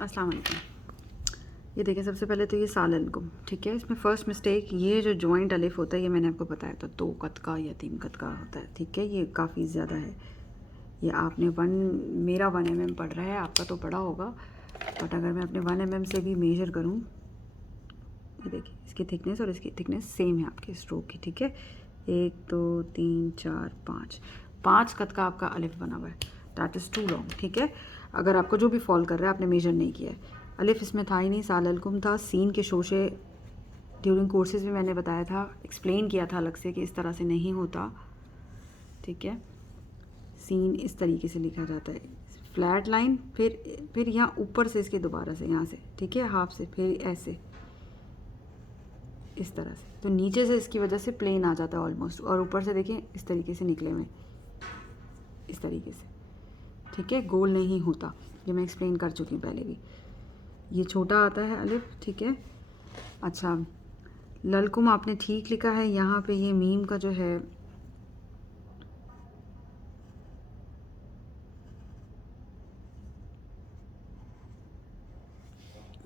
अस्सलाम वालेकुम। ये देखिए, सबसे पहले तो ये सालन को, ठीक है। इसमें फ़र्स्ट मिस्टेक, ये जो जॉइंट अलिफ होता है, ये मैंने आपको बताया था 2 कत का या 3 कत का होता है, ठीक है। ये काफ़ी ज़्यादा है। ये आपने मेरा 1 mm पड़ रहा है, आपका तो पड़ा होगा, बट अगर मैं अपने 1 mm से भी मेजर करूँ, ये देखिए इसकी थिकनेस और इसकी थिकनेस सेम है आपके स्ट्रोक की, ठीक है। 1 2 3 4 5 कत का आपका अलिफ बना हुआ है। दैट इज़ टू लॉन्ग, ठीक है। अगर आपको जो भी फॉल कर रहा है, आपने मेजर नहीं किया है। अलिफ इसमें था ही नहीं, सालकुम था। सीन के शोशे ड्यूरिंग कोर्सेज में मैंने बताया था, एक्सप्लेन किया था अलग से कि इस तरह से नहीं होता, ठीक है। सीन इस तरीके से लिखा जाता है, फ्लैट लाइन, फिर यहाँ ऊपर से इसके दोबारा से यहाँ से, ठीक है, हाफ से, फिर ऐसे इस तरह से, तो नीचे से इसकी वजह से प्लेन आ जाता है ऑलमोस्ट, और ऊपर से देखें इस तरीके से निकले हुए, इस तरीके से, ठीक है। गोल नहीं होता, ये मैं एक्सप्लेन कर चुकी हूँ पहले भी। ये छोटा आता है अलिफ, ठीक है। अच्छा, ललकुम आपने ठीक लिखा है। यहाँ पे ये मीम का जो है,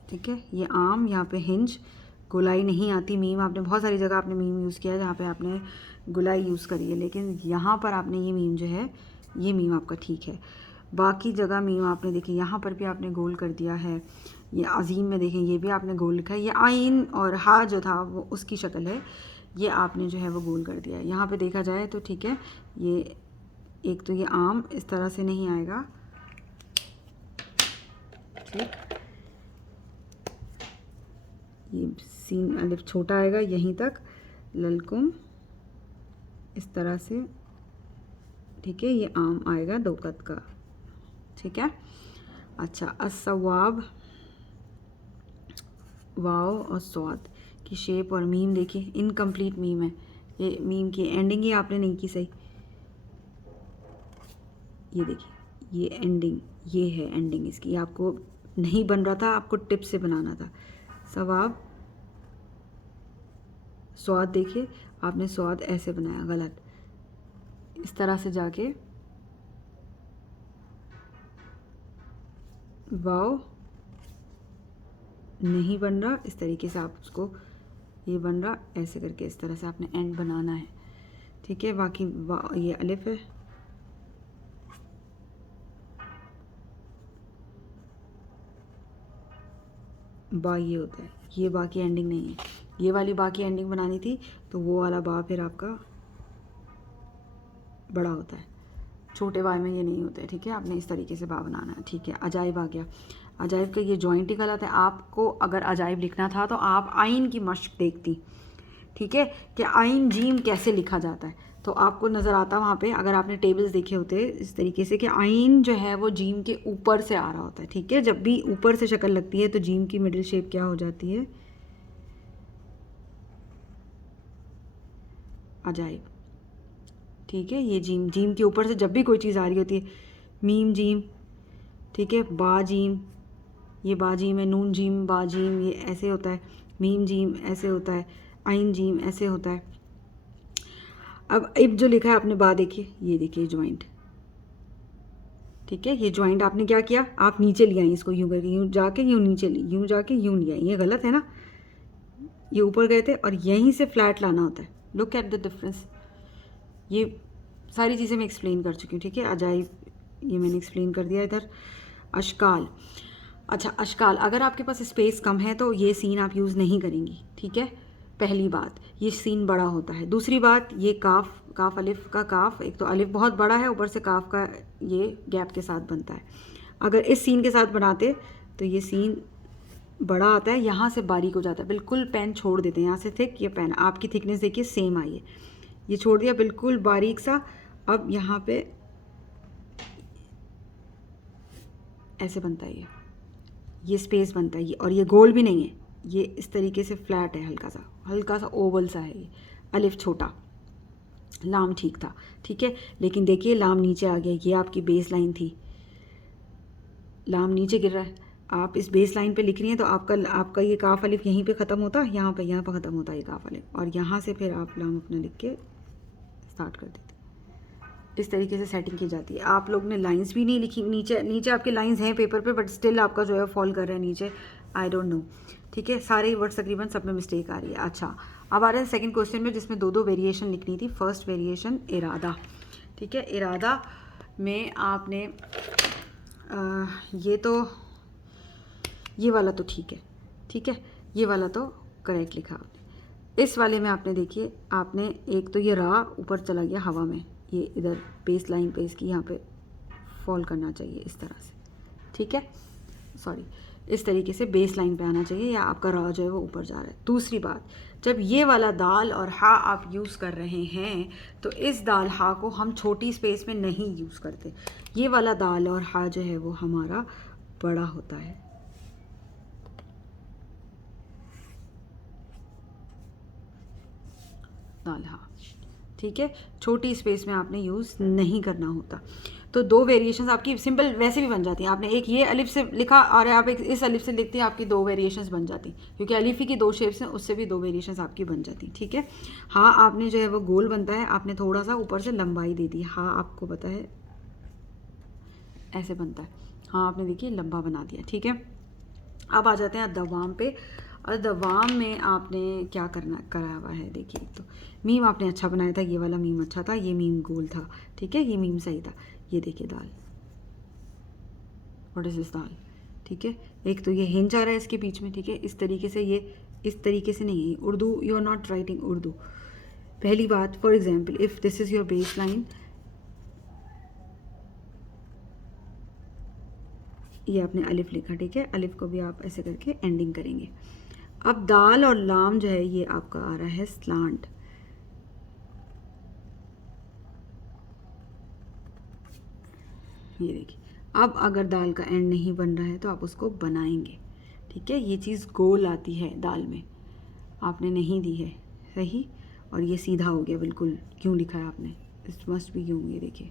ठीक है, ये आम, यहाँ पे हिंज, गुलाई नहीं आती। मीम आपने बहुत सारी जगह आपने मीम यूज़ किया है जहाँ पे आपने गुलाई यूज़ करी है, लेकिन यहाँ पर आपने ये मीम जो है, ये मीम आपका ठीक है। बाकी जगह मीम आपने देखिए, यहाँ पर भी आपने गोल कर दिया है। ये अजीम में देखें, ये भी आपने गोल लिखा है। ये आइन और हा जो था वो उसकी शक्ल है, ये आपने जो है वो गोल कर दिया है। यहाँ पे देखा जाए तो ठीक है, ये एक तो ये आम इस तरह से नहीं आएगा, ठीक। ये सीन अलिफ छोटा आएगा यहीं तक, ललकुम इस तरह से, ठीक है। ये आम आएगा 2 कत का, ठीक है। अच्छा, अस्सवाब, वाव और स्वाद की शेप और मीम देखिए, इनकम्प्लीट मीम है। ये मीम की एंडिंग ही आपने नहीं की सही। ये देखिए, ये एंडिंग, ये है एंडिंग इसकी, ये आपको नहीं बन रहा था, आपको टिप से बनाना था। सवाब, स्वाद देखिए, आपने स्वाद ऐसे बनाया, गलत। इस तरह से जाके वाव नहीं बन रहा, इस तरीके से आप उसको, ये बन रहा ऐसे करके, इस तरह से आपने एंड बनाना है, ठीक है। बाकी ये अलिफ है, बा ये होता है, ये बा की एंडिंग नहीं है। ये वाली बा की एंडिंग बनानी थी, तो वो वाला बा फिर आपका बड़ा होता है, छोटे बाय में ये नहीं होता है, ठीक है। आपने इस तरीके से बा बनाना है, ठीक है। अजाइब आ गया, अजाइब का ये जॉइंट ही गलत है। आपको अगर अजाइब लिखना था तो आप आइन की मश्क देखती, ठीक है, कि आइन जीम कैसे लिखा जाता है, तो आपको नज़र आता वहाँ पे, अगर आपने टेबल्स देखे होते इस तरीके से कि आइन जो है वो जीम के ऊपर से आ रहा होता है, ठीक है। जब भी ऊपर से शक्ल लगती है तो जीम की मिडिल शेप क्या हो जाती है, अजाइब, ठीक है। ये जीम, जीम के ऊपर से जब भी कोई चीज़ आ रही होती है, मीम जीम, ठीक है, बा जीम, ये बा जीम है, नून जीम बा जीम, ये ऐसे होता है। मीम जीम ऐसे होता है, आइन जीम ऐसे होता है। अब इब जो लिखा है आपने बा देखिए, ये देखिए जॉइंट, ठीक है। ये जॉइंट आपने क्या किया, आप नीचे ले आई इसको, यूँ करके, यूँ जाके यूँ नीचे ली, यूँ जाके यूँ लिया, ये गलत है ना। ये ऊपर गए थे और यहीं से फ्लैट लाना होता है। Look at the difference. ये सारी चीज़ें मैं एक्सप्लेन कर चुकी हूँ, ठीक है। अजाइब ये मैंने एक्सप्लेन कर दिया इधर। अशकाल, अच्छा अशकाल, अगर आपके पास स्पेस कम है तो ये सीन आप यूज़ नहीं करेंगी, ठीक है। पहली बात, ये सीन बड़ा होता है। दूसरी बात, ये काफ, काफ अलिफ का काफ, एक तो अलिफ बहुत बड़ा है, ऊपर से काफ का ये गैप के साथ बनता है। अगर इस सीन के साथ बनाते तो ये सीन बड़ा आता है, यहाँ से बारीक हो जाता है, बिल्कुल पेन छोड़ देते हैं, यहाँ से थिक, ये पेन आपकी थिकनेस देखिए सेम आई है, ये छोड़ दिया बिल्कुल बारीक सा। अब यहाँ पे ऐसे बनता है, ये स्पेस बनता है, ये, और ये गोल भी नहीं है, ये इस तरीके से फ्लैट है, हल्का सा ओवल सा है। ये अलिफ छोटा, लाम ठीक था, ठीक है। लेकिन देखिए लाम नीचे आ गया, ये आपकी बेस लाइन थी, लाम नीचे गिर रहा है। आप इस बेस लाइन पे लिख रही हैं तो आपका ये काफ अलिफ यहीं पे ख़त्म होता, यहाँ पे ख़त्म होता है ये काफ अलिफ, और यहाँ से फिर आप लाम अपना लिख के स्टार्ट कर देते। इस तरीके से सेटिंग की जाती है। आप लोग ने लाइंस भी नहीं लिखी, नीचे नीचे आपके लाइंस हैं पेपर पे, बट स्टिल आपका जो है फॉल कर रहा है नीचे, आई डोंट नो। ठीक है, सारे वर्ड्स तकरीबन सब में मिस्टेक आ रही है। अच्छा, अब आ रहे हैं सेकंड क्वेश्चन में, जिसमें दो वेरिएशन लिखनी थी। फर्स्ट वेरिएशन इरादा। ठीक है, इरादा में आपने ये वाला तो ठीक है, ठीक है, ये वाला तो करेक्ट लिखा आपने। इस वाले में आपने देखिए, आपने एक तो ये रा ऊपर चला गया हवा में, ये इधर बेस लाइन पे इसकी यहाँ पे फॉल करना चाहिए इस तरह से। ठीक है, सॉरी, इस तरीके से बेस लाइन पे आना चाहिए, या आपका रा जो है वो ऊपर जा रहा है। दूसरी बात, जब ये वाला दाल और हा आप यूज़ कर रहे हैं तो इस दाल हा को हम छोटी स्पेस में नहीं यूज़ करते। ये वाला दाल और हा जो है वो हमारा बड़ा होता है। दाल हा, ठीक है, छोटी स्पेस में आपने यूज़ नहीं करना होता। तो दो वेरिएशंस आपकी सिंपल वैसे भी बन जाती हैं। आपने एक ये अलिफ से लिखा और आप एक इस अलिफ से लिखते हैं, आपकी दो वेरिएशंस बन जाती, क्योंकि अलिफ ही की दो शेप्स हैं, उससे भी दो वेरिएशंस आपकी बन जाती। ठीक है, हाँ आपने जो है वो गोल बनता है, आपने थोड़ा सा ऊपर से लंबाई दे दी। हाँ आपको पता है ऐसे बनता है, हाँ आपने देखिए लंबा बना दिया। ठीक है, अब आ जाते हैं दवाम पे। और दवाम में आपने क्या करा हुआ है, देखिए एक तो मीम आपने अच्छा बनाया था, ये वाला मीम अच्छा था, ये मीम गोल था। ठीक है, ये मीम सही था। ये देखिए दाल, व्हाट इज दिस दाल। ठीक है, एक तो ये हिंज आ रहा है इसके बीच में। ठीक है, इस तरीके से, ये इस तरीके से नहीं है Urdu, you are not writing Urdu. पहली बात, for example if this is your base line, ये आपने अलिफ लिखा। ठीक है, अलिफ को भी आप ऐसे करके एंडिंग करेंगे। अब दाल और लाम जो है ये आपका आ रहा है स्लांट। ये देखिए, अब अगर दाल का एंड नहीं बन रहा है तो आप उसको बनाएंगे। ठीक है, ये चीज़ गोल आती है दाल में, आपने नहीं दी है सही, और ये सीधा हो गया बिल्कुल। क्यों लिखा है आपने, इट मस्ट बी क्यों, ये देखिए।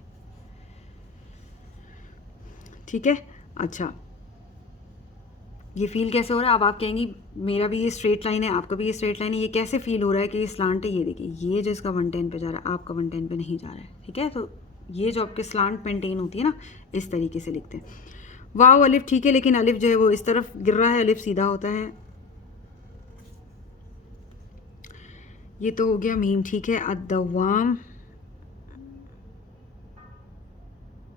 ठीक है, अच्छा ये फील कैसे हो रहा है, अब आप कहेंगी मेरा भी ये स्ट्रेट लाइन है, आपका भी ये स्ट्रेट लाइन है, ये कैसे फील हो रहा है कि ये स्लांट है। ये देखिए, ये जो इसका 110 पे जा रहा है, आपका 110 पे नहीं जा रहा है। ठीक है, तो ये जो आपके स्लांट मेंटेन होती है ना, इस तरीके से लिखते हैं। वाव अलिफ ठीक है, लेकिन अलिफ जो है वो इस तरफ गिर रहा है, अलिफ सीधा होता है। ये तो हो गया मीम। ठीक है, अद्दवाम,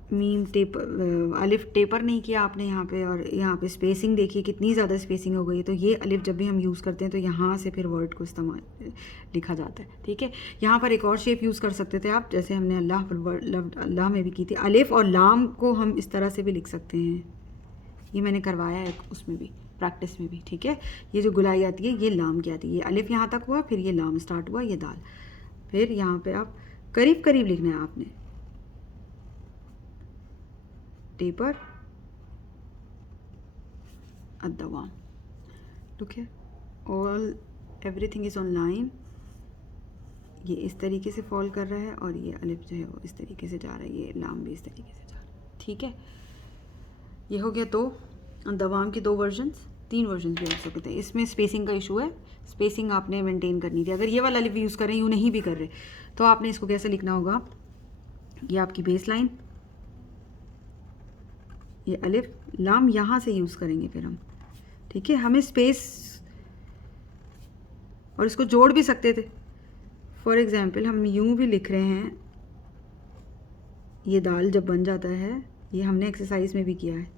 मीम टेपर, अलिफ टेपर नहीं किया आपने यहाँ पे, और यहाँ पे स्पेसिंग देखिए कितनी ज़्यादा स्पेसिंग हो गई है। तो ये अलिफ जब भी हम यूज़ करते हैं तो यहाँ से फिर वर्ड को इस्तेमाल लिखा जाता है। ठीक है, यहाँ पर एक और शेप यूज़ कर सकते थे आप, जैसे हमने अल्लाह में भी की थी। अलिफ और लाम को हम इस तरह से भी लिख सकते हैं, ये मैंने करवाया है उसमें भी, प्रैक्टिस में भी। ठीक है, ये जो गुलाई आती है ये लाम की आती है। ये अलिफ यहाँ तक हुआ, फिर ये लाम स्टार्ट हुआ, ये दाल, फिर यहाँ पे आप करीब करीब लिखना है आपने, टेपर अद्दवाम। ठीक है, all everything is on line. ये इस तरीके से फॉल कर रहा है, और ये अलिफ जो है वो इस तरीके से जा रहा है, ये लाम भी इस तरीके से जा रहा है। ठीक है, ये हो गया दो दवाम की दो वर्जन्स, तीन वर्जन्स भी हो सकते हैं। इसमें स्पेसिंग का इशू है, स्पेसिंग आपने मेंटेन करनी थी। अगर ये वाला अलिफ यूज़ कर रहे हैं, यूँ नहीं भी कर रहे, तो आपने इसको कैसे लिखना होगा, ये आपकी बेस लाइन, ये अलिफ लाम यहाँ से यूज़ करेंगे फिर हम। ठीक है, हमें स्पेस, और इसको जोड़ भी सकते थे। फॉर एग्ज़ाम्पल हम यूँ भी लिख रहे हैं, ये दाल जब बन जाता है, ये हमने एक्सरसाइज में भी किया है।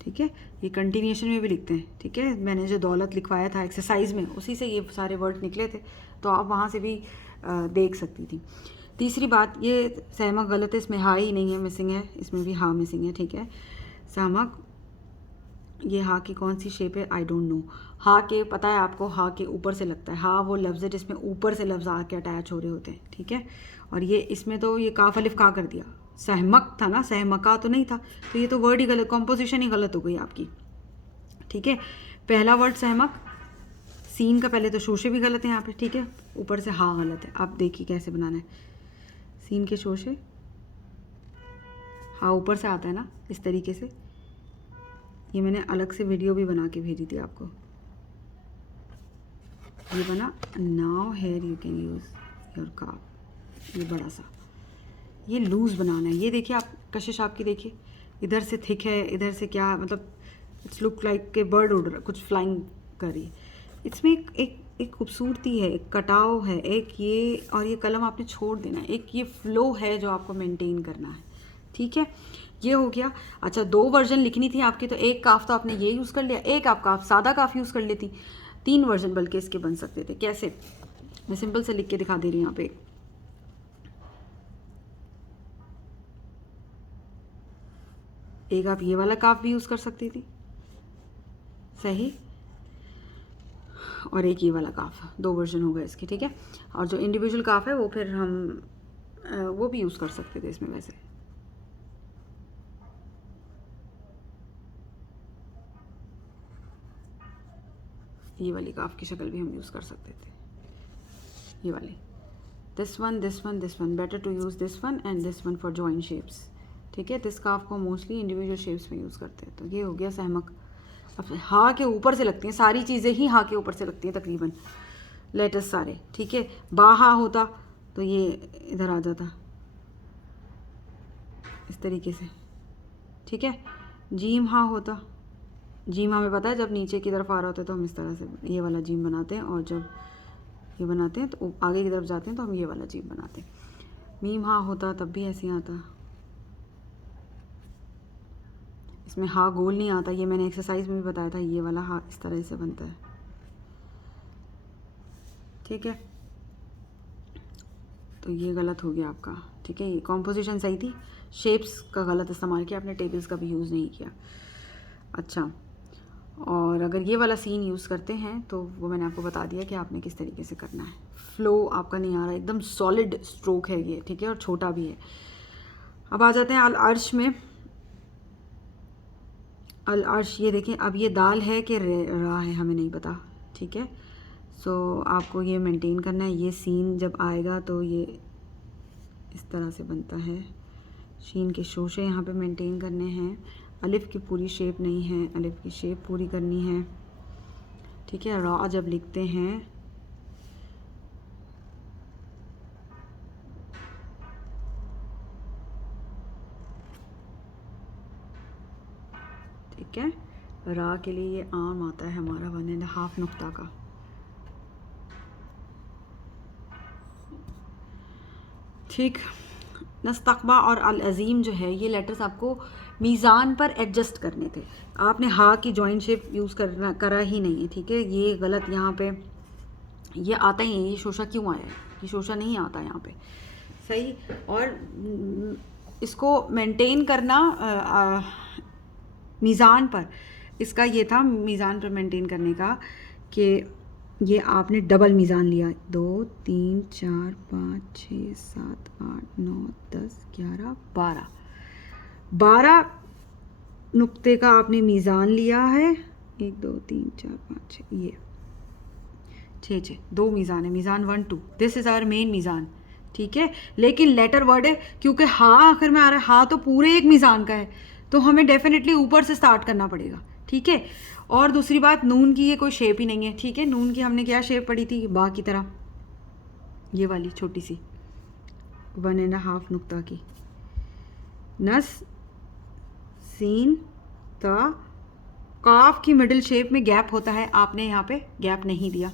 ठीक है, ये कंटिन्यूशन में भी लिखते हैं। ठीक है, मैंने जो दौलत लिखवाया था एक्सरसाइज में, उसी से ये सारे वर्ड निकले थे, तो आप वहाँ से भी देख सकती थी। तीसरी बात, ये सहमक गलत है, इसमें हा ही नहीं है, मिसिंग है, इसमें भी हा मिसिंग है। ठीक है, सहमक, ये हा की कौन सी शेप है, आई डोंट नो। हा के पता है आपको, हा के ऊपर से लगता है, हा वो लफ्ज़ है जिसमें ऊपर से लफ्ज़ आके अटैच हो रहे होते हैं। ठीक है, और ये इसमें तो ये काफ अलिफ का कर दिया, सहमक था ना, सहमका तो नहीं था, तो ये तो वर्ड ही गलत, कॉम्पोजिशन ही गलत हो गई आपकी। ठीक है, पहला वर्ड सहमक, सीन का पहले तो शोशे भी गलत है यहाँ पे। ठीक है, ऊपर से हा गलत है। आप देखिए कैसे बनाना है, सीन के शोशे, हाँ ऊपर से आता है ना इस तरीके से। ये मैंने अलग से वीडियो भी बना के भेजी थी आपको। ये बना। Now here you can use your काफ। ये बड़ा सा, ये लूज़ बनाना है। ये देखिए आप कशिश आपकी देखिए, इधर से थिक है, इधर से क्या मतलब इट्स लुक लाइक के बर्ड उड़ रहा, कुछ फ्लाइंग कर रही है। इसमें एक खूबसूरती है, एक कटाव है, एक ये, और ये कलम आपने छोड़ देना है। एक ये फ्लो है जो आपको मेंटेन करना है, ठीक है। ये हो गया। अच्छा, 2 वर्जन लिखनी थी आपकी, तो एक काफ तो आपने ये यूज़ कर लिया, एक आप काफ सादा काफ यूज़ कर लेती। 3 वर्जन बल्कि इसके बन सकते थे। कैसे, मैं सिंपल से लिख के दिखा दे रही हूँ यहाँ पे। एक आप ये वाला काफ भी यूज़ कर सकती थी, सही, और एक ये वाला काफ। 2 वर्जन हो गए इसके, ठीक है। और जो इंडिविजुअल काफ है वो फिर हम वो भी यूज़ कर सकते थे इसमें। वैसे ये वाली काफ की शक्ल भी हम यूज़ कर सकते थे, ये वाली। This one, this one, this one, better to use this one and this one for joint shapes, ठीक है। दिस काफ को मोस्टली इंडिविजुअल शेप्स में यूज़ करते हैं। तो ये हो गया सहमक। अब हा के ऊपर से लगती हैं सारी चीज़ें ही, हा के ऊपर से लगती हैं तकरीबन, लेटर्स सारे, ठीक है। बाहा होता तो ये इधर आ जाता इस तरीके से, ठीक है। जीम हा होता, जीम हमें पता है जब नीचे की तरफ आ रहा होता है तो हम इस तरह से ये वाला जीम बनाते हैं, और जब ये बनाते हैं तो आगे की तरफ जाते हैं तो हम ये वाला जीम बनाते हैं। मीम हा होता तब भी ऐसे ही आता, इसमें हा गोल नहीं आता। ये मैंने एक्सरसाइज में भी बताया था, ये वाला हा इस तरह से बनता है, ठीक है। तो ये गलत हो गया आपका, ठीक है। ये कॉम्पोजिशन सही थी, शेप्स का गलत इस्तेमाल किया आपने, टेबल्स का भी यूज़ नहीं किया। अच्छा, और अगर ये वाला सीन यूज़ करते हैं तो वो मैंने आपको बता दिया कि आपने किस तरीके से करना है। फ्लो आपका नहीं आ रहा, एकदम सॉलिड स्ट्रोक है ये, ठीक है, और छोटा भी है। अब आ जाते हैं अल अर्श में। अल अर्श, ये देखें, अब ये दाल है कि रा है हमें नहीं पता, ठीक है। सो आपको ये मेंटेन करना है। ये सीन जब आएगा तो ये इस तरह से बनता है। शीन के शोशे यहाँ पे मेंटेन करने हैं। अलिफ की पूरी शेप नहीं है, अलिफ की शेप पूरी करनी है, ठीक है। रा जब लिखते हैं ठीक है, रा के लिए ये आम आता है हमारा 1.5 नुक्ता का, ठीक। नस्तकबा और अल अज़ीम जो है, ये लेटर्स आपको मीज़ान पर एडजस्ट करने थे। आपने हा की जॉइंट शेप यूज़ करा ही नहीं है, ठीक है। ये गलत, यहाँ पे ये आता ही नहीं। ये शोशा क्यों आया है, ये शोशा नहीं आता यहाँ पे, सही। और इसको मेंटेन करना मीज़ान पर, इसका ये था मीज़ान पर मेंटेन करने का कि ये आपने डबल मीज़ान लिया। 2 3 4 5 6 7 8 9 10 11 12 नुक्ते का आपने मीज़ान लिया है। 1 2 3 4 5 6, ये 6 2 मीज़ान है, मीज़ान 1 2, दिस इज़ आवर मेन मीज़ान, ठीक है। लेकिन लेटर वर्ड है, क्योंकि हा आखिर में आ रहा है, हा तो पूरे एक मीज़ान का है, तो हमें डेफिनेटली ऊपर से स्टार्ट करना पड़ेगा, ठीक है। और दूसरी बात, नून की ये कोई शेप ही नहीं है, ठीक है। नून की हमने क्या शेप पढ़ी थी, बा की तरह, ये वाली छोटी सी 1.5 नुक्ता की। नस, सीन, ता, काफ की मिडिल शेप में गैप होता है, आपने यहाँ पे गैप नहीं दिया।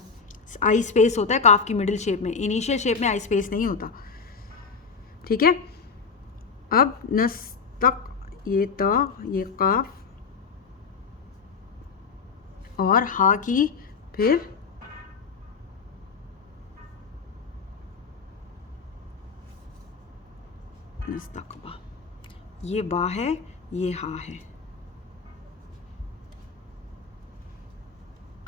आई स्पेस होता है काफ की मिडिल शेप में, इनिशियल शेप में आई स्पेस नहीं होता, ठीक है। अब नस तक, ये ता, ये काफ, और हा की फिर नस्तकबा, ये बा है, ये हा है।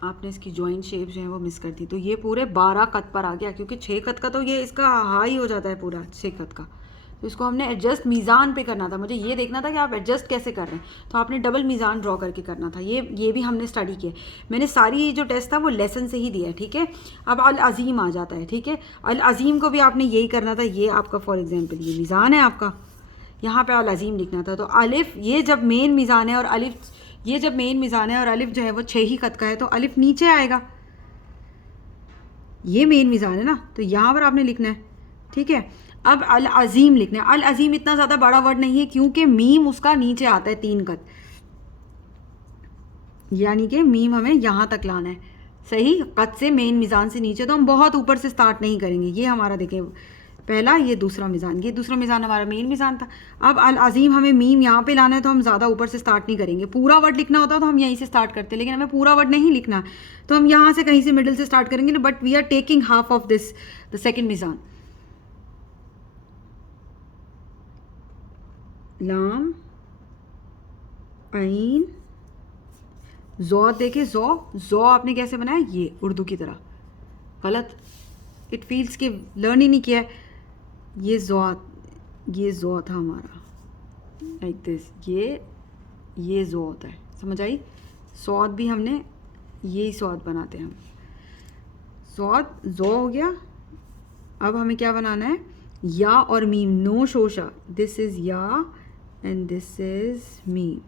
आपने इसकी जॉइंट शेप जो है वो मिस कर दी, तो ये पूरे 12 कत पर आ गया, क्योंकि 6 कत का तो ये इसका हा ही हो जाता है पूरा 6 कत का। तो इसको हमने एडजस्ट मीज़ान पे करना था, मुझे ये देखना था कि आप एडजस्ट कैसे कर रहे हैं, तो आपने डबल मीज़ान ड्रॉ करके करना था। ये भी हमने स्टडी किया, मैंने सारी जो टेस्ट था वो लेसन से ही दिया है, ठीक है। अब अल अज़ीम आ जाता है, ठीक है। अल अज़ीम को भी आपने यही करना था। ये आपका फॉर एग्जांपल ये मीज़ान है आपका, यहाँ पे अल अज़ीम लिखना था। तो अलिफ, ये जब मेन मीज़ान है और अलिफ, ये जब मेन मीज़ान है और अलिफ जो है वो 6 ही कत का है, तो अलिफ नीचे आएगा, ये मेन मीज़ान है ना, तो यहाँ पर आपने लिखना है, ठीक है। अब अल अज़ीम लिखना है। अल अज़ीम इतना ज़्यादा बड़ा वर्ड नहीं है क्योंकि मीम उसका नीचे आता है 3 कद, यानी कि मीम हमें यहाँ तक लाना है, सही, कद से मेन मीज़ान से नीचे, तो हम बहुत ऊपर से स्टार्ट नहीं करेंगे। ये हमारा देखें पहला, ये दूसरा मीज़ान, ये दूसरा मीज़ान हमारा मेन मीज़ान था। अब अल अज़ीम हमें मीम यहाँ पे लाना है, तो हम ज़्यादा ऊपर से स्टार्ट नहीं करेंगे। पूरा वर्ड लिखना होता तो हम यहीं से स्टार्ट करते, लेकिन हमें पूरा वर्ड नहीं लिखना, तो हम यहाँ से कहीं से मिडिल से स्टार्ट करेंगे, but we are taking half of this, the second मीज़ान। लाम ऐन ज़ौ, देखे ज़ौ आपने कैसे बनाया, ये उर्दू की तरह, गलत, इट फील्स कि लर्न ही नहीं किया है। ये ज़ौ था हमारा, लाइक दिस, ये ज़ौ होता है, समझ आई। सौद भी हमने यही सौद बनाते हैं हम, सौद ज़ौ हो गया। अब हमें क्या बनाना है, या और मीम, नो शोशा, दिस इज़ या एंड दिस इज़ मीम,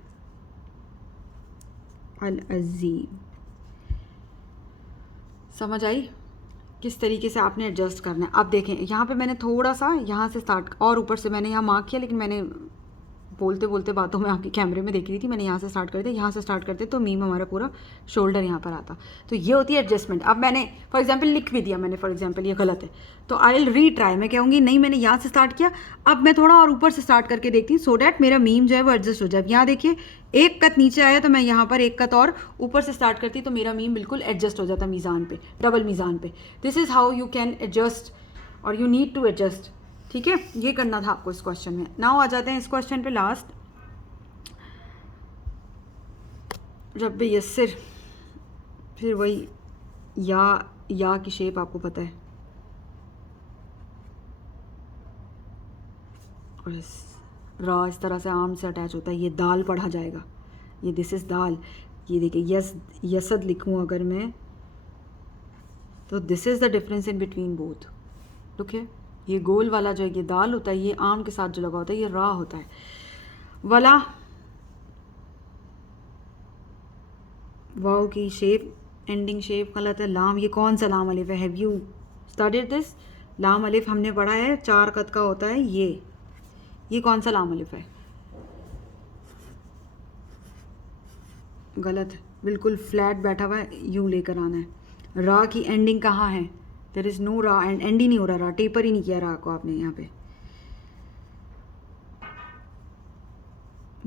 अल अज़ीम। समझ आई किस तरीके से आपने एडजस्ट करना है। अब देखें यहाँ पे मैंने थोड़ा सा यहाँ से स्टार्ट और ऊपर से मैंने यहाँ मार्क किया, लेकिन मैंने बोलते बोलते बातों में आपके कैमरे में देख रही थी, मैंने यहाँ से स्टार्ट करते, यहाँ से स्टार्ट करते तो मीम हमारा पूरा शोल्डर यहाँ पर आता। तो ये होती है एडजस्टमेंट। अब मैंने फॉर एग्जांपल लिख भी दिया मैंने, फॉर एग्जांपल ये गलत है, तो आई विल रीट्राई, मैं कहूँगी नहीं मैंने यहाँ से स्टार्ट किया, अब मैं थोड़ा और ऊपर से स्टार्ट करके देखती हूँ, सो डैट मेरा मीम जो है वो एडजस्ट हो जाए। यहाँ देखिए एक कत नीचे आया, तो मैं यहाँ पर एक कत और ऊपर से स्टार्ट करती, तो मेरा मीम बिल्कुल एडजस्ट हो जाता मीज़ान पे, डबल मीज़ान पे। This is how you can adjust और यू नीड टू एडजस्ट, ठीक है। ये करना था आपको इस क्वेश्चन में। नाउ आ जाते हैं इस क्वेश्चन पे लास्ट, रब यस्सिर, फिर वही या की शेप आपको पता है, और रा इस तरह से आम से अटैच होता है, ये दाल पढ़ा जाएगा, ये दिस इज़ दाल। ये देखिए यसद लिखूँ अगर मैं, तो this is the difference in between both, okay. ये गोल वाला जो है ये दाल होता है, ये आम के साथ जो लगा होता है ये रा होता है। वाला वाव की शेप, एंडिंग शेप गलत है। लाम, ये कौन सा लाम अलिफ है, हैव यू स्टडीड दिस? लाम अलिफ हमने पढ़ा है 4 कद का होता है, ये कौन सा लाम अलिफ है, गलत है, बिल्कुल फ्लैट बैठा हुआ है, यूँ लेकर आना है। रा की एंडिंग कहाँ है, देयर इज़ नो रा, एंड ही नहीं हो रहा, रा टेपर ही नहीं किया रा को आपने यहाँ पे।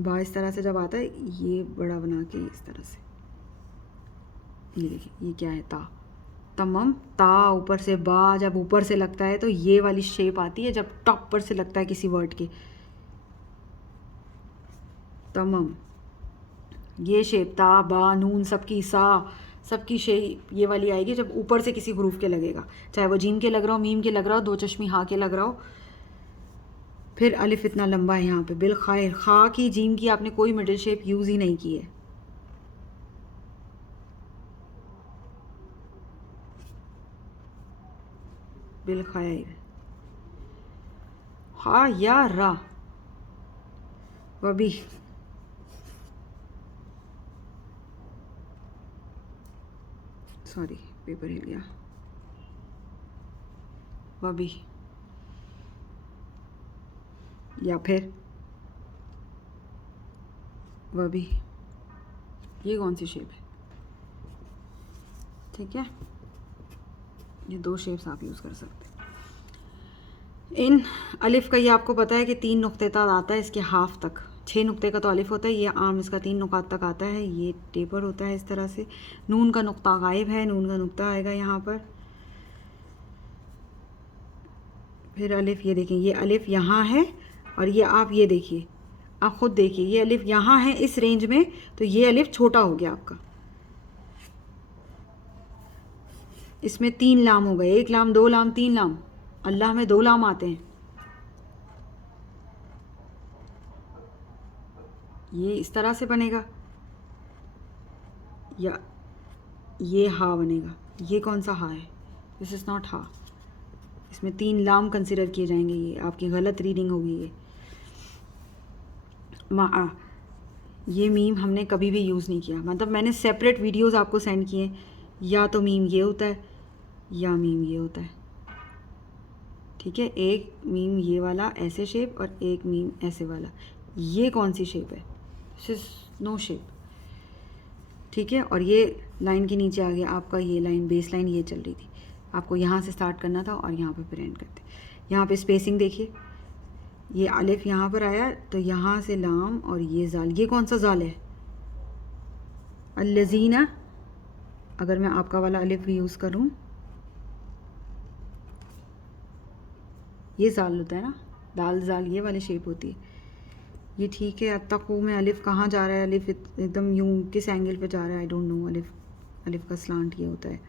बा इस तरह से जब आता है, ये बड़ा बना के इस तरह से, ये देखिए ये क्या है, ता, तमम, ता ऊपर से, बा जब ऊपर से लगता है तो ये वाली शेप आती है, जब टॉप पर से लगता है किसी वर्ड के, तमम, ये शेप, ता बा नून सबकी, सा सबकी शेप ये वाली आएगी जब ऊपर से किसी हरूफ के लगेगा, चाहे वो जीम के लग रहा हो, मीम के लग रहा हो, दो चश्मी हा के लग रहा हो। फिर अलिफ इतना लंबा है यहाँ पे, बिल खैर, खा की जीम की आपने कोई मिडिल शेप यूज़ ही नहीं की है, बिल खैर, हा या रा, वबी, सॉरी पेपर हिल गया, वबी, या फिर वबी, ये कौन सी शेप है, ठीक है। ये 2 शेप्स आप यूज़ कर सकते हैं। इन अलिफ का ये आपको पता है कि 3 नुक्ते तक आता है, इसके हाफ तक 6 नुक्ते का तो अलिफ होता है, ये आम इसका 3 नुकात तक आता है, ये टेपर होता है इस तरह से। नून का नुक्ता गायब है, नून का नुक्ता आएगा यहाँ पर। फिर अलिफ, ये देखें ये अलिफ यहाँ है, और ये आप ये देखिए, आप ख़ुद देखिए, ये अलिफ यहाँ है इस रेंज में, तो ये अलिफ छोटा हो गया आपका, इसमें 3 लाम हो गए, 1 लाम, 2 लाम, 3 लाम, अल्लाह में 2 लाम आते हैं। ये इस तरह से बनेगा, या ये हा बनेगा, ये कौन सा हा है, दिस इज़ नॉट हा, इसमें 3 लाम कंसिडर किए जाएंगे, ये आपकी गलत रीडिंग होगी। ये मा, ये मीम हमने कभी भी यूज़ नहीं किया, मतलब मैंने सेपरेट वीडियोस आपको सेंड किए, या तो मीम ये होता है, या मीम ये होता है, ठीक है। एक मीम ये वाला ऐसे शेप और एक मीम ऐसे वाला, ये कौन सी शेप है? दिस इज नो शेप, ठीक है। और ये लाइन के नीचे आ गया आपका, ये लाइन बेस लाइन ये चल रही थी, आपको यहाँ से स्टार्ट करना था और यहाँ पे फिर एंड करते। यहाँ पे स्पेसिंग देखिए, ये अलिफ यहाँ पर आया तो यहाँ से लाम और ये जाल, ये कौन सा जाल है? अल्लज़ीना। अगर मैं आपका वाला अलिफ यूज़ करूँ, ये जाल होता है ना, दाल जाल ये वाली शेप होती है ये, ठीक है। अत्तक़ू में अलिफ कहाँ जा रहा है? अलिफ एकदम यूँ किस एंगल पे जा रहा है? I don't know. अलिफ का स्लांट ये होता है।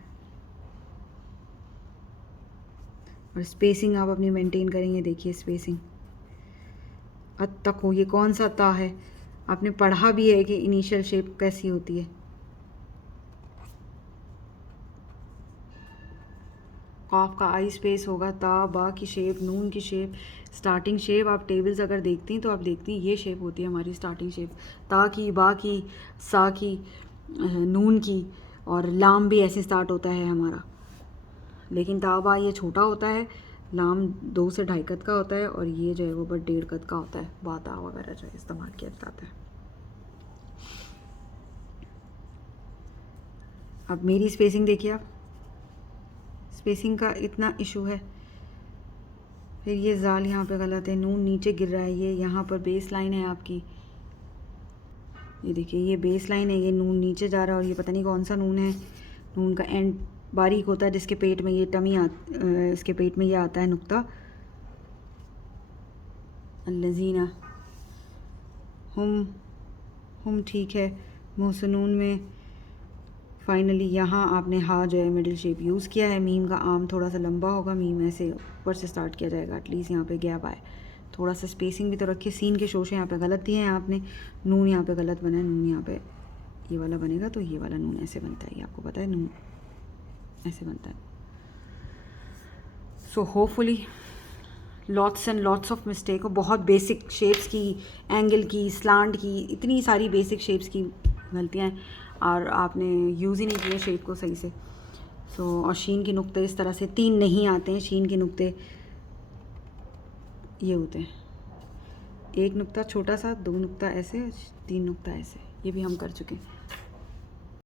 और स्पेसिंग आप अपनी मेंटेन करेंगे, देखिए स्पेसिंग। अत्तक़ू, ये कौन सा ता है? आपने पढ़ा भी है कि इनिशियल शेप कैसी होती है। काफ का आई स्पेस होगा, ता बा की शेप, नून की शेप, स्टार्टिंग शेप आप टेबल्स अगर देखती हैं तो आप देखती हैं ये शेप होती है हमारी स्टार्टिंग शेप, ता की, बा की, सा की, नून की, और लाम भी ऐसे स्टार्ट होता है हमारा। लेकिन ता बा ये छोटा होता है, लाम 2 से 2.5 कद का होता है, और ये जो है वो बस 1.5 कद का होता है, बाता वगैरह जो है इस्तेमाल किया जाता है। अब मेरी स्पेसिंग देखिए आप, स्पेसिंग का इतना इशू है। फिर ये जाल यहाँ पे गलत है, नून नीचे गिर रहा है, ये यहाँ पर बेस लाइन है आपकी, ये देखिए ये बेस लाइन है, ये नून नीचे जा रहा है और ये पता नहीं कौन सा नून है। नून का एंड बारीक होता है जिसके पेट में ये इसके पेट में ये आता है नुक्ता। अल्लज़ीना हम ठीक है। मोहसनून में फाइनली यहाँ आपने हा जो है मिडिल शेप यूज़ किया है। मीम का आम थोड़ा सा लंबा होगा, मीम ऐसे ऊपर से स्टार्ट किया जाएगा, एटलीस्ट यहाँ पे गैप आए, थोड़ा सा स्पेसिंग भी तो रखिए। सीन के शोशे यहाँ पे गलत दिए हैं आपने, नून यहाँ पे गलत बना है, नून यहाँ पे ये वाला बनेगा तो ये वाला नून ऐसे बनता है, ये आपको पता है नून ऐसे बनता है। So hopefully lots and lots of mistake हो, बहुत बेसिक शेप्स की, एंगल की, स्लांट की, इतनी सारी बेसिक शेप्स की गलतियाँ हैं और आपने यूज़ ही नहीं किया शेप को सही से। और शीन के नुक्ते इस तरह से 3 नहीं आते हैं, शीन के नुक्ते ये होते हैं, 1 नुक्ता छोटा सा, 2 नुक्ता ऐसे, 3 नुक्ता ऐसे, ये भी हम कर चुके हैं।